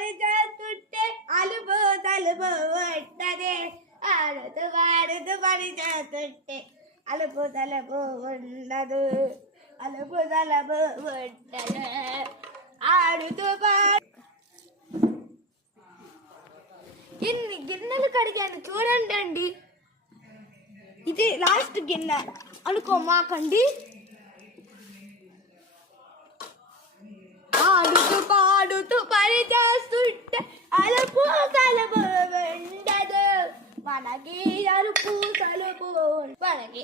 పని చేస్తుంటే అలుపు తలుపు ఉంటది. ఆడుతూ పాడుతూ పని చేస్తుంటే అలుపు తలుపు ఉండదు. అలుపు తలుపు ఉండదు. ఆడుతూ పాడు. ఇన్ని గిన్నెలు కడిగాను చూడండి అండి. ఇది లాస్ట్ గిన్నె అనుకోమాకండి. ఆడుతూ పాడుతూ పని చేస్తుంటే అలుపు తలుపు ఉండదు. మనకి అలుపు తలుపు మనకి.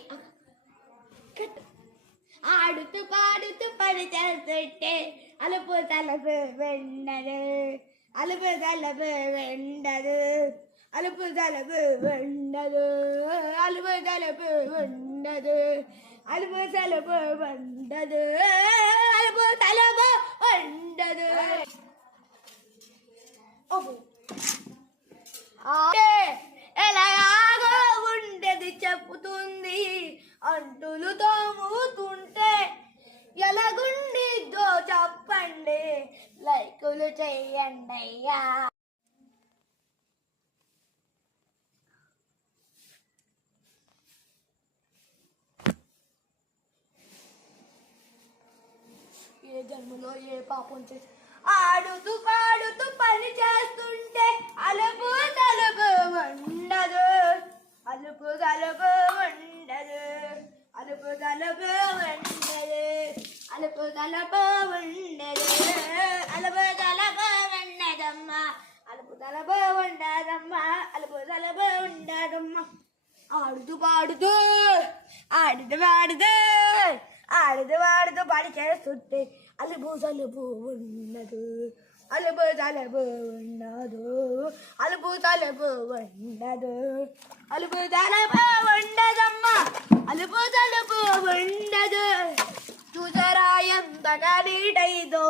ఆడుతూ పాడుతూ పని చేస్తుంటే అలుపు తలుపు ఉండదు. అలుపు తలుపు ఉండదు. అలుపు తలుపు ఉండదు. అలుపు తలుపు ఉండదు. అలుపు తలుపు ఉండదు. అలుపు తలుపు ఉండదు. ఎలాగో ఉండేది చెప్పుతుంది. అంటులు తోముతుంటే ఎలాగుండిద్దో చెప్పండి. లైకులు చెయ్యండి అయ్యా. ఏ జన్మలో ఏ పాపం చేసి ఆడుతూ పాడుతూ పని చేస్తుంటే అలుపు తలుపు ఉండదు. అలుపు తలుపు ఉండదు. అలుపు తలుపు ఉండదు. అలుపు తలుపు ఉండదు. అలుపు తలుపు ఉండదమ్మా. అలుపు తలుపు ఉండదమ్మా. అలుపు తలుపు ఉండదమ్మా. ఆడుతూ పాడుతూ ఆడుతూ పాడుతూ ఆడుతూ పాడుతూ పని చేస్తుంటే అలుపు తలుపు ఉండదు. అలుపు తలుపు ఉండదు. అలుపు తలుపు ఉండదు. అలుపు తలుపు ఉండదమ్మా. అలుపు తలుపు ఉండదు. చూసారా ఎంతగా నీటైదో